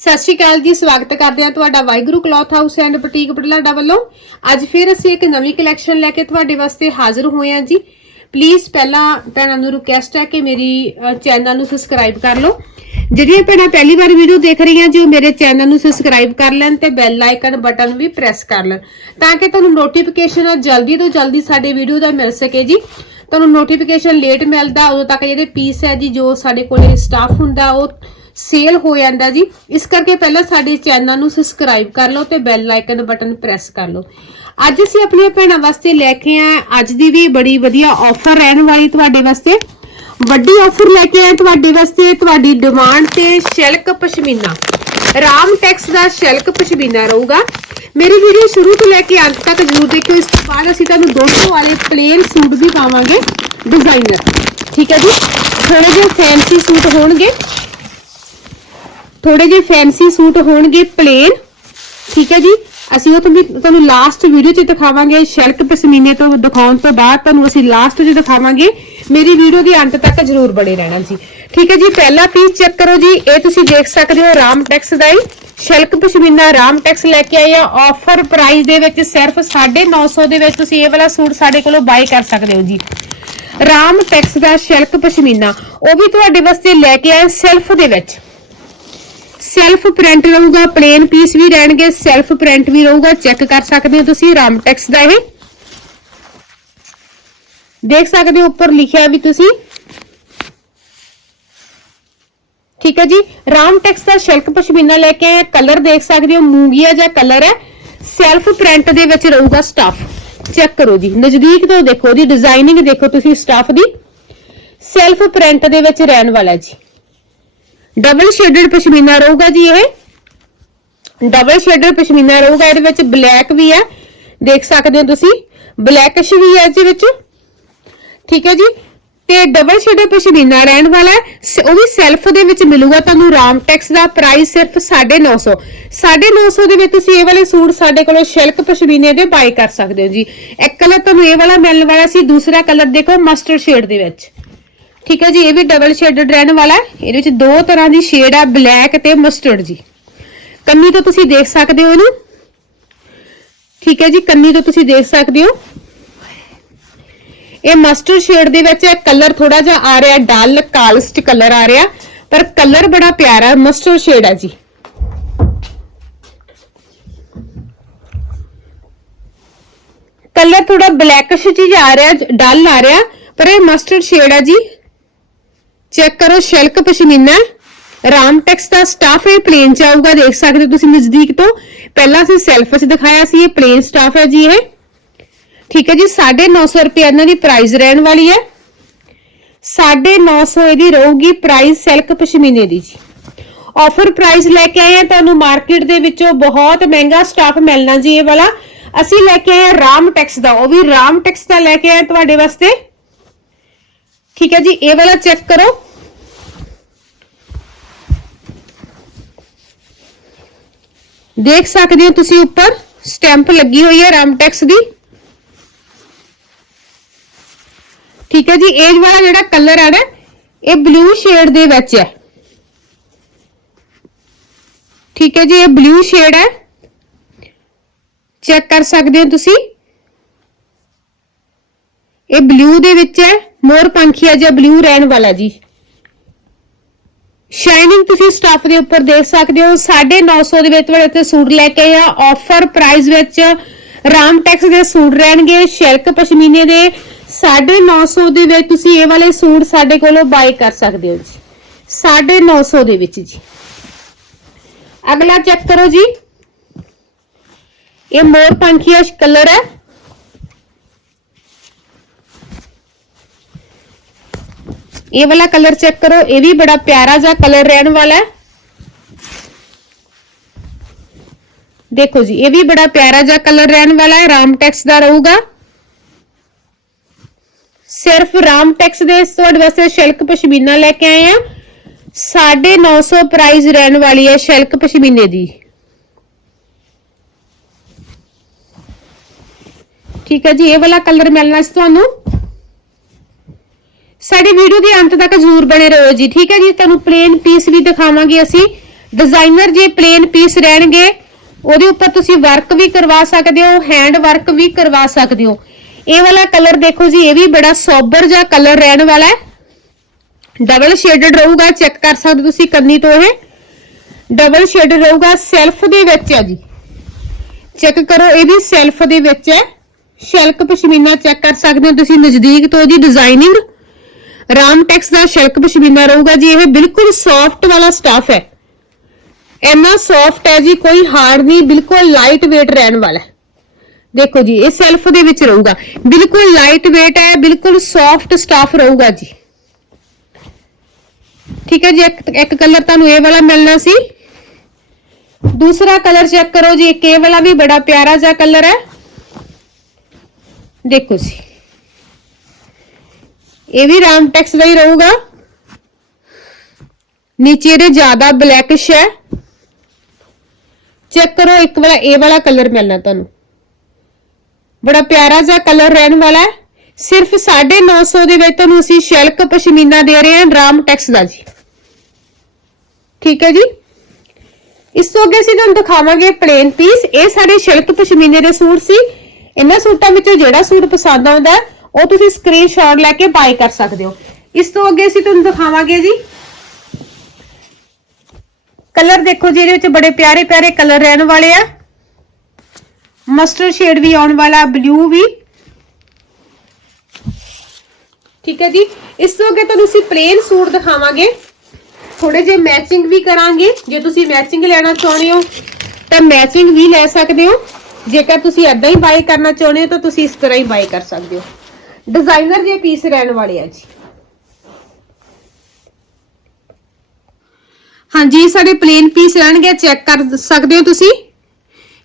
ਸਤਿ ਸ਼੍ਰੀ ਅਕਾਲ ਜੀ, ਸਵਾਗਤ ਕਰਦੇ ਹਾਂ ਤੁਹਾਡਾ Waheguru cloth house and boutique Budhlada ਵੱਲੋਂ ਅੱਜ ਫਿਰ ਅਸੀਂ ਇੱਕ ਨਵੀਂ ਕਲੈਕਸ਼ਨ ਲੈ ਕੇ ਤੁਹਾਡੇ ਵਾਸਤੇ ਹਾਜ਼ਰ ਹੋਏ ਹਾਂ ਜੀ। ਪਲੀਜ਼ ਪਹਿਲਾਂ ਭੈਣਾਂ ਨੂੰ ਰਿਕੁਐਸਟ ਹੈ ਕਿ ਮੇਰੀ ਚੈਨਲ ਨੂੰ ਸਬਸਕ੍ਰਾਈਬ ਕਰ ਲਓ। ਜਿਹੜੀਆਂ ਭੈਣਾਂ ਪਹਿਲੀ ਵਾਰ ਵੀਡੀਓ ਦੇਖ ਰਹੀਆਂ ਜੀ, ਉਹ ਮੇਰੇ ਚੈਨਲ ਨੂੰ ਸਬਸਕ੍ਰਾਈਬ ਕਰ ਲੈਣ ਤੇ ਬੈਲ ਆਈਕਨ ਬਟਨ ਵੀ ਪ੍ਰੈਸ ਕਰ ਲੈਣ। ਤਾਂ ਕਿ ਤੁਹਾਨੂੰ ਨੋਟੀਫਿਕੇਸ਼ਨ ਜਲਦੀ ਤੋਂ ਜਲਦੀ ਸਾਡੇ ਵੀਡੀਓ ਦਾ ਮਿਲ ਸਕੇ ਜੀ। ਤੁਹਾਨੂੰ ਨੋਟੀਫਿਕੇਸ਼ਨ ਲੇਟ ਮਿਲਦਾ, ਉਦੋਂ ਤੱਕ ਜਿਹੜੇ ਪੀਸ ਹੈ ਜੀ, ਜੋ ਸਾਡੇ ਕੋਲੇ ਸਟਾਫ ਹੁੰਦਾ, ਉਹ ਸੇਲ ਹੋ ਜਾਂਦਾ ਜੀ। ਇਸ ਕਰਕੇ ਪਹਿਲਾਂ ਸਾਡੇ ਚੈਨਲ ਨੂੰ ਸਬਸਕ੍ਰਾਈਬ ਕਰ ਲਓ ਤੇ ਬੈਲ ਆਈਕਨ ਬਟਨ ਪ੍ਰੈਸ ਕਰ ਲਓ। ਅੱਜ ਅਸੀਂ ਆਪਣੀਆਂ ਭੈਣਾਂ ਵਾਸਤੇ ਲੈ ਕੇ ਆਏ ਅੱਜ ਦੀ ਵੀ ਬੜੀ ਵਧੀਆ ਆਫਰ ਰਹਿਣ ਵਾਲੀ ਤੁਹਾਡੇ ਵਾਸਤੇ। ਵੱਡੀ ਆਫਰ ਲੈ ਕੇ ਆਏ ਤੁਹਾਡੇ ਵਾਸਤੇ। ਤੁਹਾਡੀ ਡਿਮਾਂਡ ਤੇ ਸ਼ਿਲਕ ਪਸ਼ਮੀਨਾ। ਰਾਮ ਟੈਕਸ ਦਾ ਸ਼ਿਲਕ ਪਸ਼ਮੀਨਾ ਰਹੂਗਾ। ਮੇਰੀ ਵੀਡੀਓ ਸ਼ੁਰੂ ਤੋਂ ਲੈ ਕੇ ਅੰਤ ਤੱਕ ਜ਼ਰੂਰ ਦੇਖਿਓ। ਇਸ ਤੋਂ ਬਾਅਦ ਅਸੀਂ ਤੁਹਾਨੂੰ 200 ਵਾਲੇ ਪਲੇਨ ਸੂਟ ਵੀ ਪਾਵਾਂਗੇ ਡਿਜ਼ਾਈਨਰ ਠੀਕ ਹੈ ਜੀ? ਥੋੜੇ ਜਿਹੇ ਫੈਂਸੀ ਸੂਟ ਹੋਣਗੇ। ਥੋੜੇ ਜਿਹੇ ਫੈਂਸੀ ਸੂਟ ਹੋਣਗੇ ਪਲੇਨ ਠੀਕ ਹੈ ਜੀ? ਅਸੀਂ ਉਹ ਤੁਹਾਨੂੰ ਤੁਹਾਨੂੰ ਲਾਸਟ ਵੀਡੀਓ 'ਚ ਦਿਖਾਵਾਂਗੇ ਸ਼ਰਕ ਪਸ਼ਮੀਨੇ ਤੋਂ ਦਿਖਾਉਣ ਤੋਂ ਬਾਅਦ ਤੁਹਾਨੂੰ ਅਸੀਂ ਲਾਸਟ 'ਚ ਦਿਖਾਵਾਂਗੇ। ਮੇਰੀ ਵੀਡੀਓ ਦੇ ਅੰਤ ਤੱਕ ਜ਼ਰੂਰ ਬਣੇ ਰਹਿਣਾ ਜੀ। ਠੀਕ ਹੈ ਜੀ, ਪਹਿਲਾ ਪੀਸ ਚੈੱਕ ਕਰੋ ਜੀ। ਇਹ ਤੁਸੀਂ ਦੇਖ ਸਕਦੇ ਹੋ ਰਾਮ ਟੈਕਸ ਦਾ ਹੀ। ਸ਼ਲਕ ਪਸ਼ਮੀਨਾ ਰਾਮ ਟੈਕਸ ਲੈ ਕੇ ਆਏ ਆ। ਆਫਰ ਪ੍ਰਾਈਸ ਦੇ ਵਿੱਚ ਸਿਰਫ 950 ਦੇ ਵਿੱਚ ਤੁਸੀਂ ਇਹ ਵਾਲਾ ਸੂਟ ਸਾਡੇ ਕੋਲੋਂ ਬਾਈ ਕਰ ਸਕਦੇ ਹੋ ਜੀ। ਰਾਮ ਟੈਕਸ ਦਾ ਸ਼ਲਕ ਪਸ਼ਮੀਨਾ ਉਹ ਵੀ ਤੁਹਾਡੇ ਵਾਸਤੇ ਲੈ ਕੇ ਆਏ ਸੈਲਫ ਦੇ ਵਿੱਚ। ਸੈਲਫ ਪ੍ਰਿੰਟ ਰਹੂਗਾ ਪਲੇਨ ਪੀਸ ਵੀ ਰਹਿਣਗੇ, ਸੈਲਫ ਪ੍ਰਿੰਟ ਵੀ ਰਹੂਗਾ, ਚੈੱਕ ਕਰ ਸਕਦੇ ਹੋ ਤੁਸੀਂ ਰਾਮਟੈਕਸ ਦਾ ਇਹ। ਦੇਖ ਸਕਦੇ ਹੋ ਉੱਪਰ ਲਿਖਿਆ ਵੀ ਤੁਸੀਂ। ਠੀਕ ਹੈ ਜੀ ਰਾਮਟੈਕਸ ਦਾ ਸ਼ਿਲਕ ਪਸ਼ਮੀਨਾ ਲੈ ਕੇ ਆਇਆ ਕਲਰ ਦੇਖ ਸਕਦੇ ਹੋ, ਮੂੰਗੀਆ ਜਾਂ ਕਲਰ ਹੈ। ਸੈਲਫ ਪ੍ਰਿੰਟ ਦੇ ਵਿੱਚ ਰਹੂਗਾ ਸਟਾਫ ਚੈੱਕ ਕਰੋ ਜੀ, ਨਜ਼ਦੀਕ ਤੋਂ ਦੇਖੋ ਉਹਦੀ ਡਿਜ਼ਾਈਨਿੰਗ ਦੇਖੋ ਤੁਸੀਂ ਸਟਾਫ ਦੀ। ਸੈਲਫ ਪ੍ਰਿੰਟ ਦੇ ਵਿੱਚ ਰਹਿਣ ਵਾਲਾ ਜੀ। ਡਬਲ ਸ਼ੇਡਡ ਪਸ਼ਮੀਨਾ ਰਹੂਗਾ ਜੀ ਇਹ। ਡਬਲ ਸ਼ੇਡਡ ਪਸ਼ਮੀਨਾ ਰਹੂਗਾ ਇਹਦੇ ਵਿੱਚ, ਬਲੈਕ ਵੀ ਹੈ, ਦੇਖ ਸਕਦੇ ਹੋ ਤੁਸੀਂ। ਬਲੈਕਿਸ਼ ਵੀ ਹੈ ਇਹਦੇ ਵਿੱਚ। ਠੀਕ ਹੈ ਜੀ। ਤੇ ਡਬਲ ਸ਼ੇਡਡ ਪਸ਼ਮੀਨਾ ਰਹਿਣ ਵਾਲਾ ਹੈ। ਉਹ ਵੀ ਸੈਲਫ ਦੇ ਵਿੱਚ ਮਿਲੂਗਾ ਤੁਹਾਨੂੰ, ਰਾਮ ਟੈਕਸ ਦਾ ਪ੍ਰਾਈਸ ਸਿਰਫ 950 950 ਦੇ ਵਿੱਚ ਤੁਸੀਂ ਇਹ ਵਾਲੇ ਸੂਟ ਸਾਡੇ ਕੋਲੋਂ ਸ਼ਿਲਕ ਪਸ਼ਮੀਨੇ ਦੇ ਬਾਈ ਕਰ ਸਕਦੇ ਹੋ ਜੀ। ਇੱਕ ਕਲਰ ਤੁਹਾਨੂੰ ਇਹ ਵਾਲਾ ਮਿਲਣ ਵਾਲਾ ਸੀ, ਦੂਸਰਾ ਕਲਰ ਦੇਖੋ, ਮਸਟਰਡ ਸ਼ੇਡ ਦੇ ਵਿੱਚ। ਠੀਕ ਹੈ ਜੀ, ਇਹ ਵੀ ਡਬਲ ਸ਼ੇਡਡ ਰਹਿਣ ਵਾਲਾ ਹੈ। ਇਹਦੇ ਵਿੱਚ ਦੋ ਤਰ੍ਹਾਂ ਦੀ ਸ਼ੇਡ ਆ ਬਲੈਕ ਤੇ ਮਸਟਰਡ ਜੀ। ਕੰਨੀ ਤੋਂ ਤੁਸੀਂ ਦੇਖ ਸਕਦੇ ਹੋ ਇਹਨੂੰ। ਠੀਕ ਹੈ ਜੀ, ਕੰਨੀ ਤੋਂ ਤੁਸੀਂ ਦੇਖ ਸਕਦੇ ਹੋ। ਇਹ ਮਸਟਰਡ ਸ਼ੇਡ ਦੇ ਵਿੱਚ ਕਲਰ ਥੋੜਾ ਜਿਹਾ ਆ ਰਿਹਾ ਡਲ ਕਾਲਸਟ ਕਲਰ ਆ ਰਿਹਾ। ਪਰ ਕਲਰ ਬੜਾ ਪਿਆਰਾ ਮਸਟਰਡ ਸ਼ੇਡ ਹੈ ਜੀ। ਕਲਰ ਥੋੜਾ ਬਲੈਕਿਸ਼ ਜੀ ਆ ਰਿਹਾ ਡਲ ਆ ਰਿਹਾ, ਪਰ ਇਹ ਮਸਟਰਡ ਸ਼ੇਡ ਹੈ ਜੀ। ਚੈੱਕ ਕਰੋ, ਸ਼ਿਲਕ ਪਸ਼ਮੀਨਾ ਰਾਮ ਟੈਕਸ ਦਾ ਸਟਾਫ ਇਹ ਪਲੇਨ ਚ ਆਊਗਾ, ਦੇਖ ਸਕਦੇ ਹੋ ਤੁਸੀਂ ਨਜ਼ਦੀਕ ਤੋਂ। ਪਹਿਲਾਂ ਅਸੀਂ ਸੈਲਫ ਚ ਦਿਖਾਇਆ ਸੀ, ਇਹ ਪਲੇਨ ਸਟਾਫ ਹੈ ਜੀ ਇਹ। ਠੀਕ ਹੈ ਜੀ 950 ਰੁਪਏ ਇਹਨਾਂ ਦੀ ਪ੍ਰਾਈਸ ਰਹਿਣ ਵਾਲੀ ਹੈ। 950 ਇਹਦੀ ਰਹੂਗੀ ਪ੍ਰਾਈਸ ਸਿਲਕ ਪਸ਼ਮੀਨੇ ਦੀ ਜੀ। ਆਫਰ ਪ੍ਰਾਈਸ ਲੈ ਕੇ ਆਏ ਆ ਤੁਹਾਨੂੰ ਮਾਰਕੀਟ ਦੇ ਵਿੱਚੋਂ ਬਹੁਤ ਮਹਿੰਗਾ ਸਟਾਫ ਮਿਲਣਾ ਜੀ ਇਹ ਵਾਲਾ। ਅਸੀਂ ਲੈ ਕੇ ਆਏ ਆ ਰਾਮ ਟੈਕਸ ਦਾ, ਉਹ ਵੀ ਰਾਮ ਟੈਕਸ ਦਾ ਲੈ ਕੇ ਆਏ ਤੁਹਾਡੇ ਵਾਸਤੇ। ਠੀਕ ਹੈ ਜੀ, ਇਹ ਵਾਲਾ ਚੈੱਕ ਕਰੋ। ਦੇਖ ਸਕਦੇ ਹੋ ਤੁਸੀਂ ਉੱਪਰ ਸਟੈਂਪ ਲੱਗੀ ਹੋਈ ਹੈ ਰਾਮਟੈਕਸ ਦੀ। ਠੀਕ ਹੈ ਜੀ, ਇਹ ਵਾਲਾ ਜਿਹੜਾ ਕਲਰ ਹੈ ਨਾ, ਇਹ ਬਲੂ ਸ਼ੇਡ ਦੇ ਵਿੱਚ ਹੈ। ਠੀਕ ਹੈ ਜੀ, ਇਹ ਬਲੂ ਸ਼ੇਡ ਹੈ। ਚੈੱਕ ਕਰ ਸਕਦੇ ਹੋ ਤੁਸੀਂ। ਇਹ ਬਲੂ ਦੇ ਵਿੱਚ ਹੈ, ਮੋਰ ਪੰਖੀਆ ਜਿਹਾ ਬਲੂ ਰਹਿਣ ਵਾਲਾ ਜੀ। ਸ਼ਾਈਨਿੰਗ ਤੁਸੀਂ ਸਟਾਫ ਦੇ ਉੱਪਰ ਦੇਖ ਸਕਦੇ ਹੋ 950 ਦੇ ਵਿੱਚ ਤੁਹਾਡੇ ਤੇ ਸੂਟ ਲੈ ਕੇ ਆ। ਆਫਰ ਪ੍ਰਾਈਸ ਵਿੱਚ ਰਾਮਟੈਕਸ ਦੇ ਸੂਟ ਰਹਿਣਗੇ ਸ਼ਿਲਕ ਪਸ਼ਮੀਨੇ ਦੇ। 950 ਦੇ ਵਿੱਚ ਤੁਸੀਂ ਇਹ ਵਾਲੇ ਸੂਟ ਸਾਡੇ ਕੋਲੋਂ ਬਾਈ ਕਰ ਸਕਦੇ ਹੋ ਜੀ। 950 ਦੇ ਵਿੱਚ ਜੀ। ਅਗਲਾ ਚੈੱਕ ਕਰੋ ਜੀ। ਇਹ ਮੋਰ ਪੰਖੀਆ ਕਲਰ ਹੈ। ਇਹ ਵਾਲਾ ਕਲਰ ਚੈੱਕ ਕਰੋ, ਇਹ ਵੀ ਬੜਾ ਪਿਆਰਾ ਜਿਹਾ ਕਲਰ ਰਹਿਣ ਵਾਲਾ ਹੈ। ਦੇਖੋ ਜੀ, ਇਹ ਵੀ ਬੜਾ ਪਿਆਰਾ ਜਿਹਾ ਕਲਰ ਰਹਿਣ ਵਾਲਾ ਹੈ ਰਾਮਟੈਕਸ ਦਾ ਰਹੂਗਾ। ਸਿਰਫ ਰਾਮਟੈਕਸ ਦੇ ਤੁਹਾਡੇ ਵਾਸਤੇ ਸ਼ਿਲਕ ਪਸ਼ਮੀਨਾ ਲੈ ਕੇ ਆਏ ਆ। 950 ਪ੍ਰਾਈਸ ਰਹਿਣ ਵਾਲੀ ਹੈ ਸ਼ਿਲਕ ਪਸ਼ਮੀਨੇ ਦੀ। ਠੀਕ ਹੈ ਜੀ, ਇਹ ਵਾਲਾ ਕਲਰ ਮਿਲਣਾ ਸੀ ਤੁਹਾਨੂੰ? ਸਾਡੀ ਵੀਡੀਓ ਦੇ ਅੰਤ ਤੱਕ ਜ਼ਰੂਰ ਬਣੇ ਰਹੋ ਜੀ, ਠੀਕ ਹੈ ਜੀ? ਤੁਹਾਨੂੰ ਪਲੇਨ ਪੀਸ ਵੀ ਦਿਖਾਵਾਂਗੇ ਅਸੀਂ। ਡਿਜ਼ਾਈਨਰ ਜੇ ਪਲੇਨ ਪੀਸ ਰਹਿਣਗੇ, ਉਹਦੇ ਉੱਪਰ ਤੁਸੀਂ ਵਰਕ ਵੀ ਕਰਵਾ ਸਕਦੇ ਹੋ ਹੈਂਡ ਵਰਕ ਵੀ ਕਰਵਾ ਸਕਦੇ ਹੋ। ਇਹ ਵਾਲਾ ਕਲਰ ਦੇਖੋ ਜੀ, ਇਹ ਵੀ ਬੜਾ ਸੋਬਰ ਜਿਹਾ ਕਲਰ ਰਹਿਣ ਵਾਲਾ ਹੈ। ਡਬਲ ਸ਼ੇਡਡ ਰਹੂਗਾ ਚੈੱਕ ਕਰ ਸਕਦੇ ਤੁਸੀਂ ਕੰਨੀ ਤੋਂ ਇਹ। ਡਬਲ ਸ਼ੇਡ ਰਹੂਗਾ ਸੈਲਫ ਦੇ ਵਿੱਚ ਹੈ ਜੀ। ਚੈੱਕ ਕਰੋ, ਇਹ ਵੀ ਸੈਲਫ ਦੇ ਵਿੱਚ ਹੈ। ਸ਼ੈਲਕ ਪਸ਼ਮੀਨਾ ਚੈੱਕ ਕਰ ਸਕਦੇ ਹੋ ਤੁਸੀਂ ਨਜ਼ਦੀਕ ਤੋਂ, ਇਹਦੀ ਡਿਜ਼ਾਈਨਿੰਗ ਰਾਮਟੈਕਸ ਦਾ ਸ਼ਲਕ ਪਸ਼ਮੀਨਾ ਰਹੂਗਾ ਜੀ, ਇਹ ਬਿਲਕੁਲ ਸੌਫਟ ਵਾਲਾ ਸਟਾਫ ਹੈ। ਇੰਨਾ ਸੌਫਟ ਹੈ ਜੀ, ਕੋਈ ਹਾਰਡ ਨਹੀਂ, ਬਿਲਕੁਲ ਲਾਈਟ weight ਰਹਿਣ ਵਾਲਾ ਹੈ। ਦੇਖੋ ਜੀ, ਇਹ ਸੈਲਫ ਦੇ ਵਿੱਚ ਰਹੂਗਾ। ਬਿਲਕੁਲ ਲਾਈਟ weight ਹੈ, ਬਿਲਕੁਲ ਸੌਫਟ ਸਟਾਫ ਰਹੂਗਾ ਜੀ। ਠੀਕ ਹੈ ਜੀ, ਇੱਕ ਇੱਕ ਕਲਰ ਤੁਹਾਨੂੰ ਇਹ ਵਾਲਾ ਮਿਲਣਾ ਸੀ। ਦੂਸਰਾ ਕਲਰ ਚੈੱਕ ਕਰੋ ਜੀ, ਇੱਕ ਇਹ ਵਾਲਾ ਵੀ ਬੜਾ ਪਿਆਰਾ ਜਿਹਾ ਕਲਰ ਹੈ। ਦੇਖੋ ਜੀ। ਇਹ ਵੀ ਰਾਮਟੈਕਸ ਦਾ ਹੀ ਰਹੂਗਾ। ਨੀਚੇ ਦੇ ਜ਼ਿਆਦਾ ਬਲੈਕਿਸ਼ ਹੈ। ਚੈੱਕ ਕਰੋ, ਇੱਕ ਵਾਲਾ ਇਹ ਵਾਲਾ ਕਲਰ ਮਿਲਣਾ ਤੁਹਾਨੂੰ। ਬੜਾ ਪਿਆਰਾ ਜਿਹਾ ਕਲਰ ਰਹਿਣ ਵਾਲਾ ਹੈ। ਸਿਰਫ 950 ਦੇ ਵਿੱਚ ਤੁਹਾਨੂੰ ਅਸੀਂ ਸ਼ੈਲਕ ਪਸ਼ਮੀਨਾ ਦੇ ਰਹੇ ਹਾਂ ਰਾਮਟੈਕਸ ਦਾ ਜੀ। ਠੀਕ ਹੈ ਜੀ? ਇਸ ਤੋਂ ਅੱਗੇ ਅਸੀਂ ਤੁਹਾਨੂੰ ਦਿਖਾਵਾਂਗੇ ਪਲੇਨ ਪੀਸ ਇਹ ਸਾਡੇ ਸ਼ਿਲਕ ਪਸ਼ਮੀਨੇ ਦੇ ਸੂਟ ਸੀ। ਇਹਨਾਂ ਸੂਟਾਂ ਵਿੱਚੋਂ ਜਿਹੜਾ ਸੂਟ ਪਸੰਦ ਆਉਂਦਾ ਉਹ ਤੁਸੀਂ ਸਕਰੀਨਸ਼ਾਟ ਲੈ ਕੇ ਬਾਈ ਕਰ ਸਕਦੇ ਹੋ। ਇਸ ਤੋਂ ਅੱਗੇ ਅਸੀਂ ਤੁਹਾਨੂੰ ਦਿਖਾਵਾਂਗੇ ਜੀ। ਕਲਰ ਦੇਖੋ ਜੀ, ਇਹਦੇ ਵਿੱਚ ਬੜੇ ਪਿਆਰੇ ਪਿਆਰੇ ਕਲਰ ਰਹਿਣ ਵਾਲੇ ਆ। ਮਸਟਰਡ ਸ਼ੇਡ ਵੀ ਆਉਣ ਵਾਲਾ ਬਲੂ ਵੀ। ਠੀਕ ਹੈ ਜੀ। ਇਸ ਤੋਂ ਅੱਗੇ ਤੁਹਾਨੂੰ ਅਸੀਂ ਪਲੇਨ ਸੂਟ ਦਿਖਾਵਾਂਗੇ। ਥੋੜੇ ਜੇ ਮੈਚਿੰਗ ਵੀ ਕਰਾਂਗੇ। ਜੇ ਤੁਸੀਂ ਮੈਚਿੰਗ ਲੈਣਾ ਚਾਹੁੰਦੇ ਹੋ, ਤਾਂ ਮੈਚਿੰਗ ਵੀ ਲੈ ਸਕਦੇ ਹੋ। ਜੇਕਰ ਤੁਸੀਂ ਐਦਾਂ ਹੀ ਬਾਈ ਕਰਨਾ ਚਾਹੁੰਦੇ ਹੋ, ਤਾਂ ਤੁਸੀਂ ਇਸ ਤਰ੍ਹਾਂ ਹੀ ਬਾਈ ਕਰ ਸਕਦੇ ਹੋ। ਡਿਜ਼ਾਈਨਰ ਜੇ ਪੀਸ ਰਹਿਣ ਵਾਲੇ ਆ ਜੀ। ਹਾਂਜੀ, ਸਾਡੇ ਪਲੇਨ ਪੀਸ ਰਹਿਣਗੇ ਚੈੱਕ ਕਰ ਸਕਦੇ ਹੋ ਤੁਸੀਂ?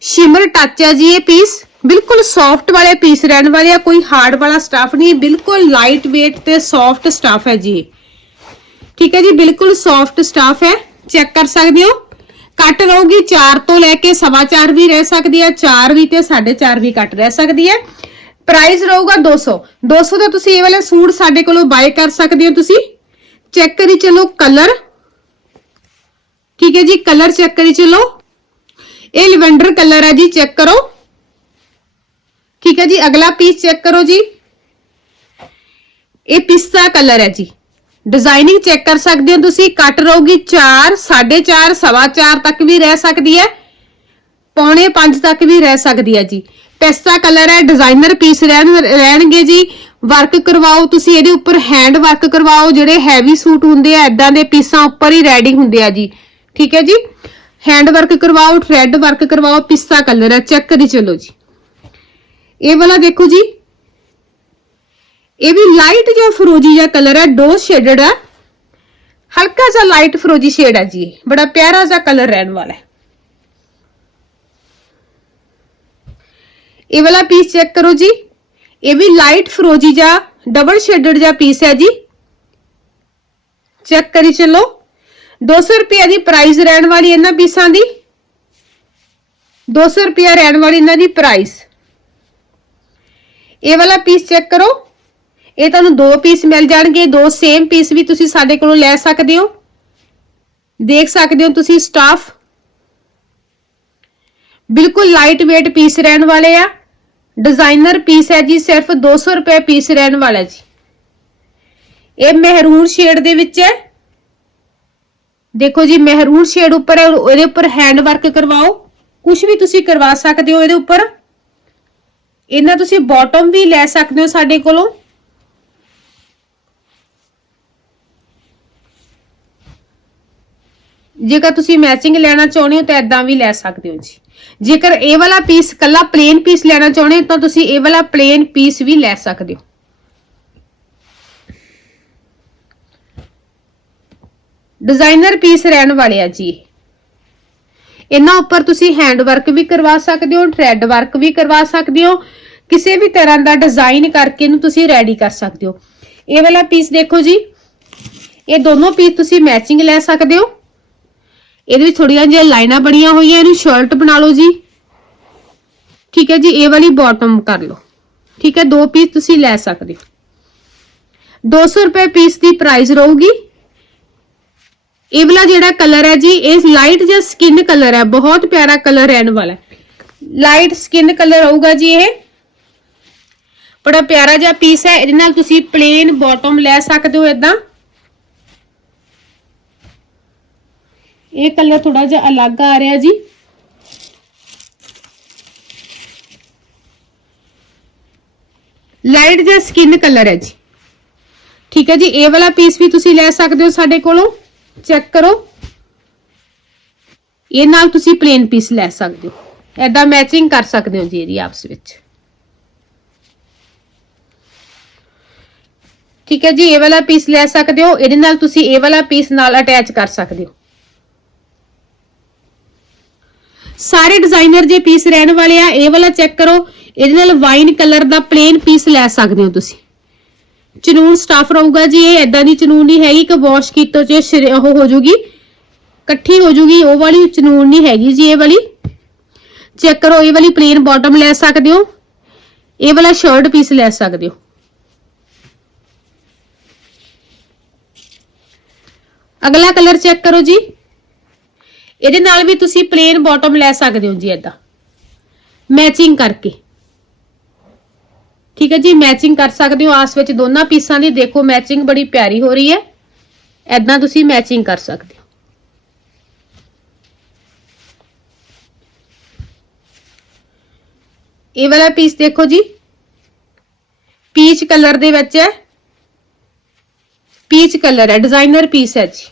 ਸ਼ਿਮਰ ਟੱਚ ਹੈ ਜੀ ਇਹ ਪੀਸ ਬਿਲਕੁਲ ਸੌਫਟ ਵਾਲੇ ਪੀਸ ਰਹਿਣ ਵਾਲੇ ਆ, ਕੋਈ ਹਾਰਡ ਵਾਲਾ ਸਟਾਫ ਨਹੀਂ, ਬਿਲਕੁਲ ਲਾਈਟ weight ਤੇ ਸੌਫਟ ਸਟਾਫ ਹੈ ਜੀ ਇਹ। ਠੀਕ ਹੈ ਜੀ, ਬਿਲਕੁਲ ਸੌਫਟ ਸਟਾਫ ਹੈ। ਚੈੱਕ ਕਰ ਸਕਦੇ ਹੋ? ਕੱਟ ਰਹੂਗੀ 4 ਤੋਂ ਲੈ ਕੇ 4.5 ਵੀ ਰਹਿ ਸਕਦੀ ਹੈ 4 ਵੀ ਤੇ 4.5 ਵੀ ਕੱਟ ਰਹਿ ਸਕਦੀ ਹੈ। ਪ੍ਰਾਈਸ ਰਹੂਗਾ 200 200 ਦਾ ਤੁਸੀਂ ਇਹ ਵਾਲਾ ਸੂਟ ਸਾਡੇ ਕੋਲੋਂ ਬਾਏ ਕਰ ਸਕਦੇ ਹੋ ਤੁਸੀਂ। ਚੈੱਕ ਕਰੀ ਚਲੋ ਕਲਰ ਠੀਕ ਹੈ ਜੀ ਕਲਰ ਚੈੱਕ ਕਰੀ ਚਲੋ। ਇਹ ਲਿਵੈਂਡਰ ਕਲਰ ਹੈ ਜੀ ਚੈੱਕ ਕਰੋ। ਠੀਕ ਹੈ ਜੀ, ਅਗਲਾ ਪੀਸ ਚੈੱਕ ਕਰੋ ਜੀ। ਇਹ ਪਿਸਤਾ ਕਲਰ ਹੈ ਜੀ। ਡਿਜ਼ਾਈਨਿੰਗ ਚੈੱਕ ਕਰ ਸਕਦੇ ਹੋ ਤੁਸੀਂ। ਕੱਟ ਰਹੂਗੀ 4 4.5 ਸਵਾ 4 ਤੱਕ ਵੀ ਰਹਿ ਸਕਦੀ ਹੈ। ਪੌਣੇ 5 ਤੱਕ ਵੀ ਰਹਿ ਸਕਦੀ ਹੈ ਜੀ। ਪਿਸਤਾ ਕਲਰ ਹੈ, ਡਿਜ਼ਾਈਨਰ ਪੀਸ ਰਹਿਣ, ਰਹਿਣਗੇ ਜੀ। ਵਰਕ ਕਰਵਾਓ ਤੁਸੀਂ, ਇਹਦੇ ਉੱਪਰ ਹੈਂਡ ਵਰਕ ਕਰਵਾਓ, ਜਿਹੜੇ ਹੈਵੀ ਸੂਟ ਹੁੰਦੇ ਆ ਐਦਾਂ ਦੇ ਪੀਸਾਂ ਉੱਪਰ ਹੀ ਰੈਡੀ ਹੁੰਦੇ ਆ ਜੀ। ਠੀਕ ਹੈ ਜੀ? ਹੈਂਡ ਵਰਕ ਕਰਵਾਓ ਥ੍ਰੈਡ ਵਰਕ ਕਰਵਾਓ ਪਿਸਤਾ ਕਲਰ ਹੈ ਚੈੱਕ ਕਰੀ ਚਲੋ ਜੀ। ਇਹ ਵਾਲਾ ਦੇਖੋ ਜੀ। ਇਹ ਵੀ ਲਾਈਟ ਜਿਹਾ ਫਰੋਜੀ ਜਿਹਾ ਕਲਰ ਹੈ ਡੋ ਸ਼ੇਡਡ ਹੈ। ਹਲਕਾ ਜਿਹਾ ਲਾਈਟ ਫਰੋਜੀ ਸ਼ੇਡ ਹੈ ਜੀ, ਇਹ। ਬੜਾ ਪਿਆਰਾ ਜਿਹਾ ਕਲਰ ਰਹਿਣ ਵਾਲਾ ਹੈ। ਇਹ ਵਾਲਾ ਪੀਸ ਚੈੱਕ ਕਰੋ ਜੀ। ਇਹ ਵੀ ਲਾਈਟ ਫਰੋਜੀ ਜਾਂ ਡਬਲ ਸ਼ੇਡਡ ਜਾਂ ਪੀਸ ਹੈ ਜੀ। ਚੈੱਕ ਕਰੀ ਚੱਲੋ। 200 ਰੁਪਏ ਦੀ ਪ੍ਰਾਈਸ ਰਹਿਣ ਵਾਲੀ ਇਹਨਾਂ ਪੀਸਾਂ ਦੀ। 200 ਰੁਪਏ ਰਹਿਣ ਵਾਲੀ ਇਹਨਾਂ ਦੀ ਪ੍ਰਾਈਸ ਇਹ ਵਾਲਾ ਪੀਸ ਚੈੱਕ ਕਰੋ। ਇਹ ਤੁਹਾਨੂੰ ਦੋ ਪੀਸ ਮਿਲ ਜਾਣਗੇ। ਦੋ ਸੇਮ ਪੀਸ ਵੀ ਤੁਸੀਂ ਸਾਡੇ ਕੋਲੋਂ ਲੈ ਸਕਦੇ ਹੋ। ਦੇਖ ਸਕਦੇ ਹੋ ਤੁਸੀਂ ਸਟਾਫ ਬਿਲਕੁਲ ਲਾਈਟ weight ਪੀਸ ਰਹਿਣ ਵਾਲੇ ਆ। ਡਿਜ਼ਾਈਨਰ ਪੀਸ ਹੈ ਜੀ, ਸਿਰਫ 200 ਰੁਪਏ ਪੀਸ ਰਹਿਣ ਵਾਲਾ ਜੀ। ਇਹ ਮਹਿਰੂਨ ਸ਼ੇਡ ਦੇ ਵਿੱਚ ਹੈ। ਦੇਖੋ ਜੀ, ਮਹਿਰੂਨ ਸ਼ੇਡ ਉੱਪਰ ਹੈ, ਉਹਦੇ ਉੱਪਰ ਹੈਂਡ ਵਰਕ ਕਰਵਾਓ। ਕੁਝ ਵੀ ਤੁਸੀਂ ਕਰਵਾ ਸਕਦੇ ਹੋ ਇਹਦੇ ਉੱਪਰ। ਇਹਨਾਂ ਤੁਸੀਂ ਬਾਟਮ ਵੀ ਲੈ ਸਕਦੇ ਹੋ ਸਾਡੇ ਕੋਲੋਂ। ਜੇਕਰ ਤੁਸੀਂ ਮੈਚਿੰਗ ਲੈਣਾ ਚਾਹੁੰਦੇ ਹੋ ਤਾਂ ਇਦਾਂ ਵੀ ਲੈ ਸਕਦੇ ਹੋ ਜੀ। ਜੇਕਰ ਇਹ ਵਾਲਾ ਪੀਸ ਕੱਲਾ ਪਲੇਨ ਪੀਸ ਲੈਣਾ ਚਾਹੁੰਦੇ ਹੋ ਤਾਂ ਤੁਸੀਂ ਇਹ ਵਾਲਾ ਪਲੇਨ ਪੀਸ ਵੀ ਲੈ ਸਕਦੇ ਹੋ। ਡਿਜ਼ਾਈਨਰ ਪੀਸ ਰਹਿਣ ਵਾਲੇ ਆ ਜੀ। ਇਹਨਾਂ ਉੱਪਰ ਤੁਸੀਂ ਹੈਂਡ ਵਰਕ ਵੀ ਕਰਵਾ ਸਕਦੇ ਹੋ ਥ੍ਰੈਡ ਵਰਕ ਵੀ ਕਰਵਾ ਸਕਦੇ ਹੋ। ਕਿਸੇ ਵੀ ਤਰ੍ਹਾਂ ਦਾ ਡਿਜ਼ਾਈਨ ਕਰਕੇ ਇਹਨੂੰ ਤੁਸੀਂ ਰੈਡੀ ਕਰ ਸਕਦੇ ਹੋ। ਇਹ ਵਾਲਾ ਪੀਸ ਦੇਖੋ ਜੀ। ਇਹ ਦੋਨੋਂ ਪੀਸ ਤੁਸੀਂ ਮੈਚਿੰਗ ਲੈ ਸਕਦੇ ਹੋ। ਇਹਦੇ ਵਿੱਚ ਥੋੜੀਆਂ ਜਿਹੀਆਂ ਲਾਈਨਾਂ ਬਣੀਆਂ ਹੋਈਆਂ, ਇਹਨੂੰ ਸ਼ਰਟ ਬਣਾ ਲਓ ਜੀ। ਠੀਕ ਹੈ ਜੀ, ਇਹ ਵਾਲੀ ਬਾਟਮ ਕਰ ਲਓ। ਠੀਕ ਹੈ, ਦੋ ਪੀਸ ਤੁਸੀਂ ਲੈ ਸਕਦੇ ਹੋ। 200 ਰੁਪਏ ਪੀਸ ਦੀ ਪ੍ਰਾਈਸ ਰਹੂਗੀ। ਇਹ ਵਾਲਾ ਜਿਹੜਾ ਕਲਰ ਹੈ ਜੀ, ਇਹ ਲਾਈਟ ਜਿਹਾ ਸਕਿਨ ਕਲਰ ਹੈ, ਬਹੁਤ ਪਿਆਰਾ ਕਲਰ ਰਹਿਣ ਵਾਲਾ ਲਾਈਟ ਸਕਿਨ ਕਲਰ ਹੋਊਗਾ ਜੀ ਇਹ। ਬੜਾ ਪਿਆਰਾ ਜਿਹਾ ਪੀਸ ਹੈ, ਇਹਦੇ ਨਾਲ ਤੁਸੀਂ ਪਲੇਨ ਬਾਟਮ ਲੈ ਸਕਦੇ ਹੋ ਇਦਾਂ ਇਹ ਕਲਰ ਥੋੜਾ ਜਿਹਾ ਅਲੱਗ ਆ ਰਿਹਾ ਜੀ। ਲਾਈਟ ਜਿਹਾ ਸਕਿਨ ਕਲਰ ਹੈ ਜੀ। ਠੀਕ ਹੈ ਜੀ ਇਹ ਵਾਲਾ ਪੀਸ ਵੀ ਤੁਸੀਂ ਲੈ ਸਕਦੇ ਹੋ ਸਾਡੇ ਕੋਲੋਂ। ਚੈੱਕ ਕਰੋ। ਇਹ ਨਾਲ ਤੁਸੀਂ ਪਲੇਨ ਪੀਸ ਲੈ ਸਕਦੇ ਹੋ। ਐਦਾਂ ਮੈਚਿੰਗ ਕਰ ਸਕਦੇ ਹੋ ਜੀ ਇਹਦੀ ਆਪਸ ਵਿੱਚ। ਠੀਕ ਹੈ ਜੀ ਇਹ ਵਾਲਾ ਪੀਸ ਲੈ ਸਕਦੇ ਹੋ। ਇਹਦੇ ਨਾਲ ਤੁਸੀਂ ਇਹ ਵਾਲਾ ਪੀਸ ਨਾਲ ਅਟੈਚ ਕਰ ਸਕਦੇ ਹੋ। ਸਾਰੇ ਡਿਜ਼ਾਈਨਰ ਜੇ ਪੀਸ ਰਹਿਣ ਵਾਲੇ ਆ, ਇਹ ਵਾਲਾ ਚੈੱਕ ਕਰੋ। ਇਹਦੇ ਨਾਲ ਵਾਈਨ ਕਲਰ ਦਾ ਪਲੇਨ ਪੀਸ ਲੈ ਸਕਦੇ ਹੋ ਤੁਸੀਂ। ਚਨੂਨ ਸਟਾਫ ਰਹੂਗਾ ਜੀ, ਇਹ ਐਦਾਂ ਦੀ ਚਨੂਨ ਨਹੀਂ ਹੈਗੀ ਕਿ ਵਾਸ਼ ਕੀਤੋ ਚ ਉਹ ਹੋ ਜੂਗੀ। ਇਕੱਠੀ ਹੋ ਜੂਗੀ, ਉਹ ਵਾਲੀ ਚਨੂਨ ਨਹੀਂ ਹੈਗੀ ਜੀ, ਇਹ ਵਾਲੀ। ਚੈੱਕ ਕਰੋ, ਇਹ ਵਾਲੀ ਪਲੇਨ ਬਾਟਮ ਲੈ ਸਕਦੇ ਹੋ। ਇਹ ਵਾਲਾ ਸ਼ਰਟ ਪੀਸ ਲੈ ਸਕਦੇ ਹੋ। ਅਗਲਾ ਕਲਰ ਚੈੱਕ ਕਰੋ ਜੀ। ਇਹਦੇ ਨਾਲ ਵੀ ਤੁਸੀਂ ਪਲੇਨ ਬਾਟਮ ਲੈ ਸਕਦੇ ਹੋ ਜੀ ਏਦਾਂ। ਮੈਚਿੰਗ ਕਰਕੇ। ਠੀਕ ਹੈ ਜੀ ਮੈਚਿੰਗ ਕਰ ਸਕਦੇ ਹੋ। ਆਸ ਵਿੱਚ ਦੋਨਾਂ ਪੀਸਾਂ ਦੀ ਦੇਖੋ ਮੈਚਿੰਗ ਬੜੀ ਪਿਆਰੀ ਹੋ ਰਹੀ ਹੈ। ਏਦਾਂ ਤੁਸੀਂ ਮੈਚਿੰਗ ਕਰ ਸਕਦੇ ਹੋ। ਇਹ ਵਾਲਾ ਪੀਸ ਦੇਖੋ ਜੀ। ਪੀਚ ਕਲਰ ਦੇ ਵਿੱਚ ਹੈ। ਪੀਚ ਕਲਰ ਹੈ ਡਿਜ਼ਾਈਨਰ ਪੀਸ ਹੈ ਜੀ।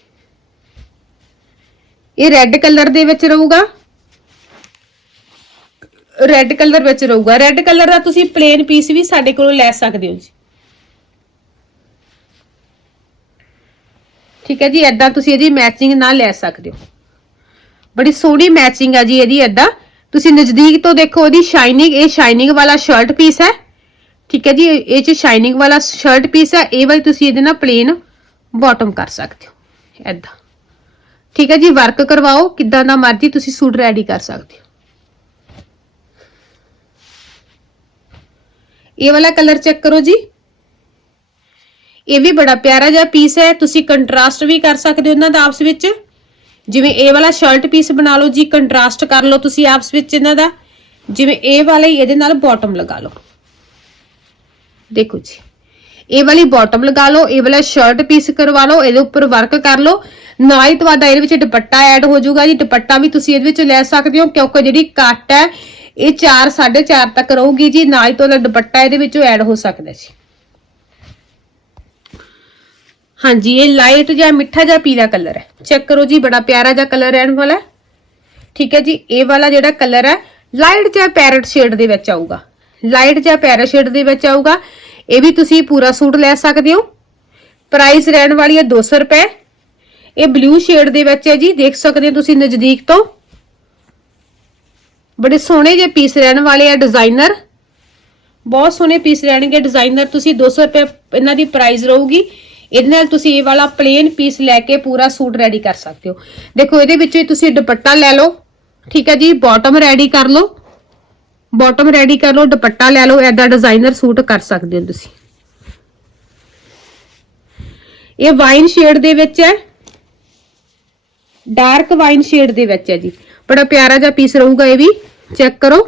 ਇਹ ਰੈੱਡ ਕਲਰ ਦੇ ਵਿੱਚ ਰਹੂਗਾ। ਰੈੱਡ ਕਲਰ ਵਿੱਚ ਰਹੂਗਾ। ਰੈੱਡ ਕਲਰ ਦਾ ਤੁਸੀਂ ਪਲੇਨ ਪੀਸ ਵੀ ਸਾਡੇ ਕੋਲੋਂ ਲੈ ਸਕਦੇ ਹੋ ਜੀ। ਠੀਕ ਹੈ ਜੀ ਐਦਾਂ ਤੁਸੀਂ ਇਹਦੀ ਮੈਚਿੰਗ ਨਾਲ ਲੈ ਸਕਦੇ ਹੋ। ਬੜੀ ਸੋਹਣੀ ਮੈਚਿੰਗ ਆ ਜੀ ਇਹਦੀ ਐਦਾਂ ਤੁਸੀਂ ਨਜ਼ਦੀਕ ਤੋਂ ਦੇਖੋ ਇਹਦੀ ਸ਼ਾਈਨਿੰਗ ਇਹ ਸ਼ਾਈਨਿੰਗ ਵਾਲਾ ਸ਼ਰਟ ਪੀਸ ਹੈ। ਠੀਕ ਹੈ ਜੀ, ਇਹ ਚ ਸ਼ਾਈਨਿੰਗ ਵਾਲਾ ਸ਼ਰਟ ਪੀਸ ਹੈ। ਇਹ ਵਾਲੀ ਤੁਸੀਂ ਇਹਦੇ ਨਾਲ ਪਲੇਨ ਬਾਟਮ ਕਰ ਸਕਦੇ ਹੋ। ਐਦਾਂ ਠੀਕ ਹੈ ਜੀ ਵਰਕ ਕਰਵਾਓ, ਕਿੱਦਾਂ ਦਾ ਮਰਜ਼ੀ ਤੁਸੀਂ ਸੂਟ ਰੈਡੀ ਕਰ ਸਕਦੇ ਹੋ। ਇਹ ਵਾਲਾ ਕਲਰ ਚੈੱਕ ਕਰੋ ਜੀ। ਇਹ ਵੀ ਬੜਾ ਪਿਆਰਾ ਜਿਹਾ ਪੀਸ ਹੈ, ਤੁਸੀਂ ਕੰਟਰਾਸਟ ਵੀ ਕਰ ਸਕਦੇ ਹੋ ਇਹਨਾਂ ਦਾ ਆਪਸ ਵਿੱਚ। ਜਿਵੇਂ ਇਹ ਵਾਲਾ ਸ਼ਰਟ ਪੀਸ ਬਣਾ ਲਓ ਜੀ ਕੰਟਰਾਸਟ ਕਰ ਲਓ ਤੁਸੀਂ ਆਪਸ ਵਿੱਚ ਇਹਨਾਂ ਦਾ। ਜਿਵੇਂ ਇਹ ਵਾਲਾ ਹੀ ਇਹਦੇ ਨਾਲ ਬਾਟਮ ਲਗਾ ਲਓ। ਦੇਖੋ ਜੀ, ਇਹ ਵਾਲੀ ਬਾਟਮ ਲਗਾ ਲਓ, ਇਹ ਵਾਲਾ ਸ਼ਰਟ ਪੀਸ ਕਰਵਾ ਲਓ, ਇਹਦੇ ਉੱਪਰ ਵਰਕ ਕਰ ਲਓ। ਨਾਲ ਹੀ ਤੁਹਾਡਾ ਇਹਦੇ ਵਿੱਚ ਦੁਪੱਟਾ ਐਡ ਹੋ ਜਾਊਗਾ ਜੀ। ਦੁਪੱਟਾ ਵੀ ਤੁਸੀਂ ਇਹਦੇ ਵਿੱਚ ਲੈ ਸਕਦੇ ਹੋ, ਕਿਉਂਕਿ ਜਿਹੜੀ ਕੱਟ ਹੈ, ਇਹ 4 4.5 ਤੱਕ ਰਹੂਗੀ ਜੀ। ਨਾਲ ਹੀ ਤੁਹਾਡਾ ਦੁਪੱਟਾ ਇਹਦੇ ਵਿੱਚੋਂ ਐਡ ਹੋ ਸਕਦਾ ਜੀ। ਹਾਂਜੀ, ਇਹ ਲਾਈਟ ਜਾਂ ਮਿੱਠਾ ਜਾਂ ਪੀਲਾ ਕਲਰ ਹੈ। ਚੈੱਕ ਕਰੋ ਜੀ, ਬੜਾ ਪਿਆਰਾ ਜਿਹਾ ਕਲਰ ਰਹਿਣ ਵਾਲਾ ਠੀਕ ਹੈ ਜੀ, ਇਹ ਵਾਲਾ ਜਿਹੜਾ ਕਲਰ ਹੈ ਲਾਈਟ ਜਾਂ ਪੈਰਟ ਸ਼ੇਡ ਦੇ ਵਿੱਚ ਆਊਗਾ। ਲਾਈਟ ਜਾਂ ਪੈਰਟ ਸ਼ੇਡ ਦੇ ਵਿੱਚ ਆਊਗਾ। ਇਹ ਵੀ ਤੁਸੀਂ ਪੂਰਾ ਸੂਟ ਲੈ ਸਕਦੇ ਹੋ। ਪ੍ਰਾਈਸ ਰਹਿਣ ਵਾਲੀ ਹੈ 200 ਰੁਪਏ। ਇਹ ਬਲੂ ਸ਼ੇਡ ਦੇ ਵਿੱਚ ਹੈ ਜੀ, ਦੇਖ ਸਕਦੇ ਹੋ ਤੁਸੀਂ ਨਜ਼ਦੀਕ ਤੋਂ। ਬੜੇ ਸੋਹਣੇ ਜਿਹੇ ਪੀਸ ਰਹਿਣ ਵਾਲੇ ਆ ਡਿਜ਼ਾਈਨਰ ਬਹੁਤ ਸੋਹਣੇ ਪੀਸ ਰਹਿਣਗੇ ਡਿਜ਼ਾਈਨਰ ਤੁਸੀਂ 200 ਰੁਪਏ ਇਹਨਾਂ ਦੀ ਪ੍ਰਾਈਸ ਰਹੂਗੀ। ਇਹਦੇ ਨਾਲ ਤੁਸੀਂ ਇਹ ਵਾਲਾ ਪਲੇਨ ਪੀਸ ਲੈ ਕੇ ਪੂਰਾ ਸੂਟ ਰੈਡੀ ਕਰ ਸਕਦੇ ਹੋ। ਦੇਖੋ, ਇਹਦੇ ਵਿੱਚ ਹੀ ਤੁਸੀਂ ਦੁਪੱਟਾ ਲੈ ਲਓ। ਠੀਕ ਹੈ ਜੀ ਬਾਟਮ ਰੈਡੀ ਕਰ ਲਓ। ਬਾਟਮ ਰੈਡੀ ਕਰ ਲਓ, ਦੁਪੱਟਾ ਲੈ ਲਓ ਐਦਾ ਡਿਜ਼ਾਈਨਰ ਸੂਟ ਕਰ ਸਕਦੇ ਹੋ ਤੁਸੀਂ। ਇਹ ਵਾਈਨ ਸ਼ੇਡ ਦੇ ਵਿੱਚ ਹੈ। ਡਾਰਕ ਵਾਈਨ ਸ਼ੇਡ ਦੇ ਵਿੱਚ ਹੈ ਜੀ। ਬੜਾ ਪਿਆਰਾ ਜਿਹਾ ਪੀਸ ਰਹੂਗਾ ਇਹ ਵੀ। ਚੈੱਕ ਕਰੋ।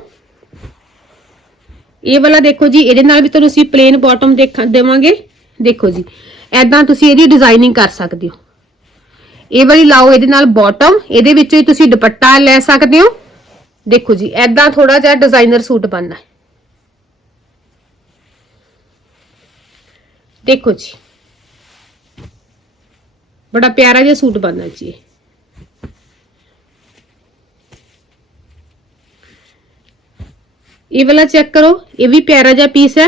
ਇਹ ਵਾਲਾ ਦੇਖੋ ਜੀ, ਇਹਦੇ ਨਾਲ ਵੀ ਤੁਹਾਨੂੰ ਅਸੀਂ ਪਲੇਨ ਬਾਟਮ ਦੇਖਾਂ ਦੇਵਾਂਗੇ। ਦੇਖੋ ਜੀ ਐਦਾਂ ਤੁਸੀਂ ਇਹਦੀ ਡਿਜ਼ਾਈਨਿੰਗ ਕਰ ਸਕਦੇ ਹੋ। ਇਹ ਵਾਲੀ ਲਾਓ, ਇਹਦੇ ਨਾਲ ਬਾਟਮ ਇਹਦੇ ਵਿੱਚੋਂ ਹੀ ਤੁਸੀਂ ਦੁਪੱਟਾ ਲੈ ਸਕਦੇ ਹੋ। ਦੇਖੋ ਜੀ ਐਦਾਂ ਥੋੜਾ ਜਿਹਾ ਡਿਜ਼ਾਈਨਰ ਸੂਟ ਬਣਨਾ ਹੈ। ਦੇਖੋ ਜੀ, ਬੜਾ ਪਿਆਰਾ ਜਿਹਾ ਸੂਟ ਬਣਨਾ ਜੀ ਇਹ। ਵਾਲਾ ਚੈੱਕ ਕਰੋ, ਇਹ ਵੀ ਪਿਆਰਾ ਜਿਹਾ ਪੀਸ ਹੈ।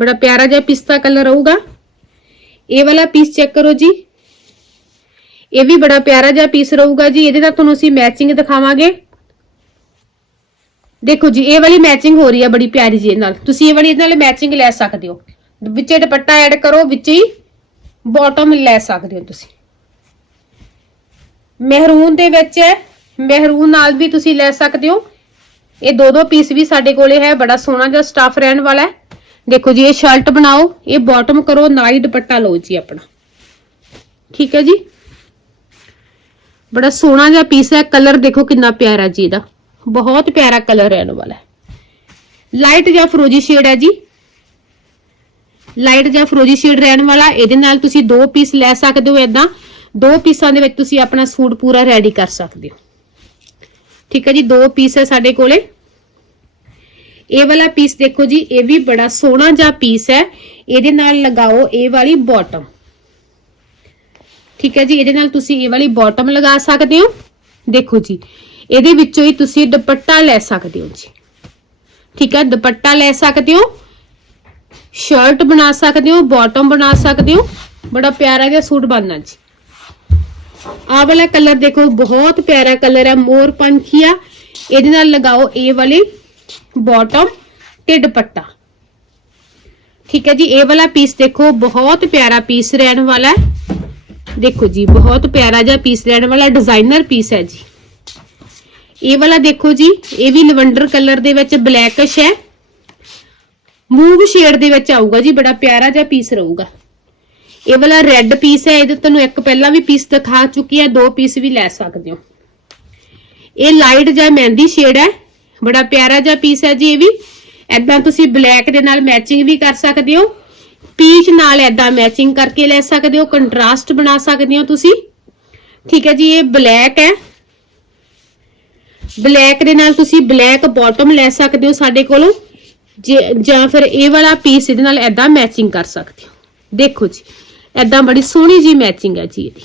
ਬੜਾ ਪਿਆਰਾ ਜਿਹਾ ਪਿਸਤਾ ਕਲਰ ਰਹੂਗਾ। ਇਹ ਵਾਲਾ ਪੀਸ ਚੈੱਕ ਕਰੋ ਜੀ। ਇਹ ਵੀ ਬੜਾ ਪਿਆਰਾ ਜਿਹਾ ਪੀਸ ਰਹੂਗਾ ਜੀ। ਇਹਦੇ ਨਾਲ ਤੁਹਾਨੂੰ ਅਸੀਂ ਮੈਚਿੰਗ ਦਿਖਾਵਾਂਗੇ। ਦੇਖੋ ਜੀ, ਇਹ ਵਾਲੀ ਮੈਚਿੰਗ ਹੋ ਰਹੀ ਹੈ ਬੜੀ ਪਿਆਰੀ ਜੀ ਇਹਦੇ ਨਾਲ। ਤੁਸੀਂ ਇਹ ਵਾਲੀ ਇਹਦੇ ਨਾਲ ਮੈਚਿੰਗ ਲੈ ਸਕਦੇ ਹੋ। ਵਿੱਚੇ ਦੁਪੱਟਾ ਐਡ ਕਰੋ, ਵਿੱਚ ਹੀ ਬਾਟਮ ਲੈ ਸਕਦੇ ਹੋ ਤੁਸੀਂ। ਮਹਿਰੂਨ ਦੇ ਵਿੱਚ ਹੈ। ਮਹਿਰੂਨ ਨਾਲ ਵੀ ਤੁਸੀਂ ਲੈ ਸਕਦੇ ਹੋ। ਇਹ ਦੋ ਦੋ ਪੀਸ ਵੀ ਸਾਡੇ ਕੋਲੇ ਹੈ, ਬੜਾ ਸੋਹਣਾ ਜਿਹਾ ਸਟਾਫ ਰਹਿਣ ਵਾਲਾ ਹੈ। ਦੇਖੋ ਜੀ, ਇਹ ਸ਼ਰਟ ਬਣਾਓ, ਇਹ ਬਾਟਮ ਕਰੋ ਨਾਲ ਹੀ ਦੁਪੱਟਾ ਲਓ ਜੀ ਆਪਣਾ। ਠੀਕ ਹੈ ਜੀ? ਬੜਾ ਸੋਹਣਾ ਜਿਹਾ ਪੀਸ ਹੈ ਕਲਰ ਦੇਖੋ ਕਿੰਨਾ ਪਿਆਰਾ ਜੀ ਇਹਦਾ। ਬਹੁਤ ਪਿਆਰਾ ਕਲਰ ਰਹਿਣ ਵਾਲਾ ਹੈ। ਲਾਈਟ ਜਾਂ ਫਰੋਜੀ ਸ਼ੇਡ ਹੈ ਜੀ। ਲਾਈਟ ਜਾਂ ਫਰੋਜੀ ਸ਼ੇਡ ਰਹਿਣ ਵਾਲਾ, ਇਹਦੇ ਨਾਲ ਤੁਸੀਂ ਦੋ ਪੀਸ ਲੈ ਸਕਦੇ ਹੋ ਇਦਾਂ ਦੋ ਪੀਸਾਂ ਦੇ ਵਿੱਚ ਤੁਸੀਂ ਆਪਣਾ ਸੂਟ ਪੂਰਾ ਰੈਡੀ ਕਰ ਸਕਦੇ ਹੋ। ਠੀਕ ਹੈ ਜੀ, ਦੋ ਪੀਸ ਹੈ ਸਾਡੇ ਕੋਲੇ। ਇਹ ਵਾਲਾ ਪੀਸ ਦੇਖੋ ਜੀ, ਇਹ ਵੀ ਬੜਾ ਸੋਹਣਾ ਜਿਹਾ ਪੀਸ ਹੈ। ਇਹਦੇ ਨਾਲ ਲਗਾਓ ਇਹ ਵਾਲੀ ਬਾਟਮ ਠੀਕ ਹੈ ਜੀ, ਇਹਦੇ ਨਾਲ ਤੁਸੀਂ ਇਹ ਵਾਲੀ ਬਾਟਮ ਲਗਾ ਸਕਦੇ ਹੋ। ਦੇਖੋ ਜੀ, ਇਹਦੇ ਵਿੱਚੋਂ ਹੀ ਤੁਸੀਂ ਦੁਪੱਟਾ ਲੈ ਸਕਦੇ ਹੋ ਜੀ। ਠੀਕ ਹੈ, ਦੁਪੱਟਾ ਲੈ ਸਕਦੇ ਹੋ। ਸ਼ਰਟ ਬਣਾ ਸਕਦੇ ਹੋ ਬਾਟਮ ਬਣਾ ਸਕਦੇ ਹੋ। ਬੜਾ ਪਿਆਰਾ ਜਿਹਾ ਸੂਟ ਬਣਨਾ ਜੀ। ਆਹ ਵਾਲਾ ਕਲਰ ਦੇਖੋ, ਬਹੁਤ ਪਿਆਰਾ ਕਲਰ ਹੈ ਮੋਰ ਪੰਖੀਆ ਇਹਦੇ ਨਾਲ ਲਗਾਓ ਇਹ ਵਾਲੇ ਬਾਟਮ ਤੇ ਦੁਪੱਟਾ ਠੀਕ ਹੈ ਜੀ, ਇਹ ਵਾਲਾ ਪੀਸ ਦੇਖੋ, ਬਹੁਤ ਪਿਆਰਾ ਪੀਸ ਰਹਿਣ ਵਾਲਾ ਹੈ। ਦੇਖੋ ਜੀ, ਬਹੁਤ ਪਿਆਰਾ ਜਿਹਾ ਪੀਸ ਰਹਿਣ ਵਾਲਾ ਡਿਜ਼ਾਈਨਰ ਪੀਸ ਹੈ ਜੀ। ਇਹ ਵਾਲਾ ਦੇਖੋ ਜੀ, ਇਹ ਵੀ ਲਵੰਡਰ ਕਲਰ ਦੇ ਵਿੱਚ ਬਲੈਕਸ਼ ਹੈ। ਮੂਵ ਸ਼ੇਡ ਦੇ ਵਿੱਚ ਆਊਗਾ ਜੀ, ਬੜਾ ਪਿਆਰਾ ਜਿਹਾ ਪੀਸ ਰਹੂਗਾ। ਇਹ ਵਾਲਾ ਰੈੱਡ ਪੀਸ ਹੈ, ਇਹਦੇ ਤੁਹਾਨੂੰ ਇੱਕ ਪਹਿਲਾਂ ਵੀ ਪੀਸ ਦਿਖਾ ਚੁੱਕੀ ਹੈ, ਦੋ ਪੀਸ ਵੀ ਲੈ ਸਕਦੇ ਹੋ। ਇਹ ਲਾਈਟ ਜਾਂ ਮਹਿੰਦੀ ਸ਼ੇਡ ਹੈ, ਬੜਾ ਪਿਆਰਾ ਜਿਹਾ ਪੀਸ ਹੈ ਜੀ ਇਹ ਵੀ। ਐਦਾਂ ਤੁਸੀਂ ਬਲੈਕ ਦੇ ਨਾਲ ਮੈਚਿੰਗ ਵੀ ਕਰ ਸਕਦੇ ਹੋ ਪੀਚ ਨਾਲ ਐਦਾਂ ਮੈਚਿੰਗ ਕਰਕੇ ਲੈ ਸਕਦੇ ਹੋ ਕੰਟਰਾਸਟ ਬਣਾ ਸਕਦੇ ਹੋ ਤੁਸੀਂ। ਠੀਕ ਹੈ ਜੀ, ਇਹ ਬਲੈਕ ਹੈ। ਬਲੈਕ ਦੇ ਨਾਲ ਤੁਸੀਂ ਬਲੈਕ ਬਾਟਮ ਲੈ ਸਕਦੇ ਹੋ ਸਾਡੇ ਕੋਲੋਂ। ਜੇ- ਜਾਂ ਫਿਰ ਇਹ ਵਾਲਾ ਪੀਸ ਇਹਦੇ ਨਾਲ ਐਦਾਂ ਮੈਚਿੰਗ ਕਰ ਸਕਦੇ ਹੋ। ਦੇਖੋ ਜੀ ਐਦਾਂ ਬੜੀ ਸੋਹਣੀ ਜੀ ਮੈਚਿੰਗ ਹੈ ਜੀ ਇਹਦੀ।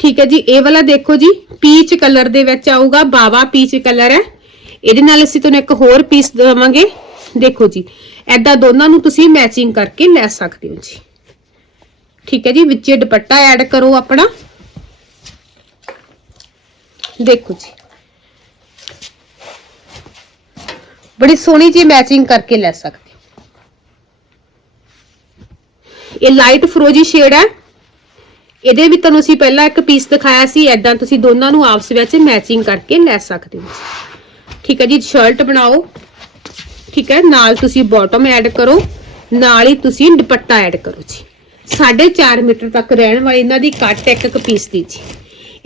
ਠੀਕ ਹੈ ਜੀ, ਇਹ ਵਾਲਾ ਦੇਖੋ ਜੀ ਪੀਚ ਕਲਰ ਦੇ ਵਿੱਚ ਆਊਗਾ, ਬਾਵਾ ਪੀਚ ਕਲਰ ਹੈ। ਇਹਦੇ ਨਾਲ ਅਸੀਂ ਤੁਹਾਨੂੰ ਇੱਕ ਹੋਰ ਪੀਸ ਦੇਵਾਂਗੇ। ਦੇਖੋ ਜੀ ਐਦਾਂ ਦੋਨਾਂ ਨੂੰ ਤੁਸੀਂ ਮੈਚਿੰਗ ਕਰਕੇ ਲੈ ਸਕਦੇ ਹੋ ਜੀ। ਠੀਕ ਹੈ ਜੀ, ਵਿੱਚੇ ਦੁਪੱਟਾ ਐਡ ਕਰੋ ਆਪਣਾ। ਦੇਖੋ ਜੀ। ਬੜੀ ਸੋਹਣੀ ਜੀ ਮੈਚਿੰਗ ਕਰਕੇ ਲੈ ਸਕਦੇ ਹੋ ਇਹ ਲਾਈਟ ਫਰੋਜੀ ਸ਼ੇਡ ਹੈ। ਇਹਦੇ ਵੀ ਤੁਹਾਨੂੰ ਅਸੀਂ ਪਹਿਲਾਂ ਇੱਕ ਪੀਸ ਦਿਖਾਇਆ ਸੀ ਐਦਾਂ ਤੁਸੀਂ ਦੋਨਾਂ ਨੂੰ ਆਪਸ ਵਿੱਚ ਮੈਚਿੰਗ ਕਰਕੇ ਲੈ ਸਕਦੇ ਹੋ। ਠੀਕ ਹੈ ਜੀ ਸ਼ਰਟ ਬਣਾਓ। ਠੀਕ ਹੈ, ਨਾਲ ਤੁਸੀਂ ਬਾਟਮ ਐਡ ਕਰੋ, ਨਾਲ ਹੀ ਤੁਸੀਂ ਦੁਪੱਟਾ ਐਡ ਕਰੋ ਜੀ। 4.5 ਮੀਟਰ ਤੱਕ ਰਹਿਣ ਵਾਲੀ ਇਹਨਾਂ ਦੀ ਕੱਟ ਇੱਕ ਇੱਕ ਪੀਸ ਦੀ ਜੀ।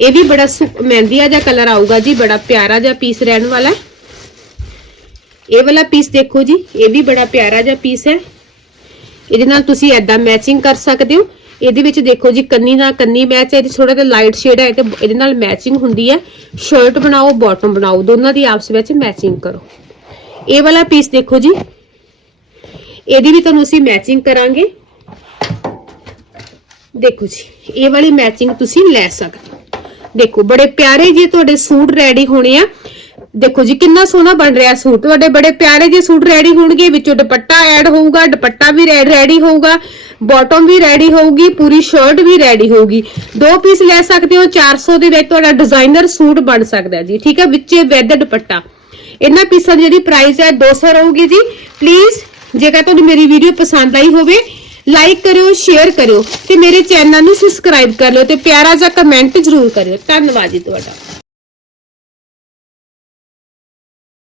ਇਹ ਵੀ ਬੜਾ ਮਹਿੰਦੀਆ ਜਿਹਾ ਕਲਰ ਆਊਗਾ ਜੀ, ਬੜਾ ਪਿਆਰਾ ਜਿਹਾ ਪੀਸ ਰਹਿਣ ਵਾਲਾ ਇਹ ਵਾਲਾ ਪੀਸ ਦੇਖੋ ਜੀ, ਇਹ ਵੀ ਬੜਾ ਪਿਆਰਾ ਜਿਹਾ ਪੀਸ ਹੈ। ਇਹਦੇ ਨਾਲ ਤੁਸੀਂ ਐਦਾਂ ਮੈਚਿੰਗ ਕਰ ਸਕਦੇ ਹੋ। ਇਹਦੇ ਵਿੱਚ ਦੇਖੋ ਜੀ ਕੰਨੀ ਨਾਲ ਕੰਨੀ ਮੈਚ ਹੈ, ਇਹਦੀ ਥੋੜਾ ਜਿਹਾ ਲਾਈਟ ਸ਼ੇਡ ਹੈ, ਤੇ ਇਹਦੇ ਨਾਲ ਮੈਚਿੰਗ ਹੁੰਦੀ ਹੈ। ਸ਼ਰਟ ਬਣਾਓ ਬਾਟਮ ਬਣਾਓ, ਦੋਨਾਂ ਦੀ ਆਪਸ ਵਿੱਚ ਮੈਚਿੰਗ ਕਰੋ। ਇਹ ਵਾਲਾ ਪੀਸ ਦੇਖੋ ਜੀ। ਇਹਦੀ ਵੀ ਤੁਹਾਨੂੰ ਅਸੀਂ ਮੈਚਿੰਗ ਕਰਾਂਗੇ। ਦੇਖੋ ਜੀ, ਇਹ ਵਾਲੀ ਮੈਚਿੰਗ ਤੁਸੀਂ ਲੈ ਸਕਦੇ ਹੋ। ਦੇਖੋ, ਬੜੇ ਪਿਆਰੇ ਜੇ ਤੁਹਾਡੇ ਸੂਟ ਰੈਡੀ ਹੋਣੇ ਆ ਦੇਖੋ ਜੀ, ਕਿੰਨਾ ਸੋਹਣਾ ਬਣ ਰਿਹਾ ਸੂਟ। ਤੁਹਾਡੇ ਬੜੇ ਪਿਆਰੇ ਜਿਹੇ ਸੂਟ ਰੈਡੀ ਹੋਣਗੇ, ਵਿੱਚੋਂ ਦੁਪੱਟਾ ਐਡ ਹੋਊਗਾ, ਦੁਪੱਟਾ ਵੀ ਰੈਡੀ ਹੋਊਗਾ ਬਾਟਮ ਵੀ ਰੈਡੀ ਹੋਊਗੀ, ਪੂਰੀ ਸ਼ਰਟ ਵੀ ਰੈਡੀ ਹੋਊਗੀ। ਦੋ ਪੀਸ ਲੈ ਸਕਦੇ ਹੋ 400 ਦੇ ਵਿੱਚ ਤੁਹਾਡਾ ਡਿਜ਼ਾਈਨਰ ਸੂਟ ਬਣ ਸਕਦਾ ਜੀ, ਠੀਕ ਹੈ? ਵਿੱਚੇ ਵਿਦ ਦੁਪੱਟਾ। ਇਹਨਾਂ ਪੀਸਾਂ ਦੀ ਜਿਹੜੀ ਪ੍ਰਾਈਸ ਹੈ 200 ਰਹੂਗੀ ਜੀ। ਪਲੀਜ਼ ਜੇਕਰ ਤੁਹਾਨੂੰ ਮੇਰੀ ਵੀਡੀਓ ਪਸੰਦ ਆਈ ਹੋਵੇ ਲਾਈਕ ਕਰਿਓ ਸ਼ੇਅਰ ਕਰਿਓ ਤੇ ਮੇਰੇ ਚੈਨਲ ਨੂੰ ਸਬਸਕ੍ਰਾਈਬ ਕਰ ਲਿਓ ਤੇ ਪਿਆਰਾ ਜਿਹਾ ਕਮੈਂਟ ਜ਼ਰੂਰ ਕਰਿਓ। ਧੰਨਵਾਦ ਜੀ ਤੁਹਾਡਾ।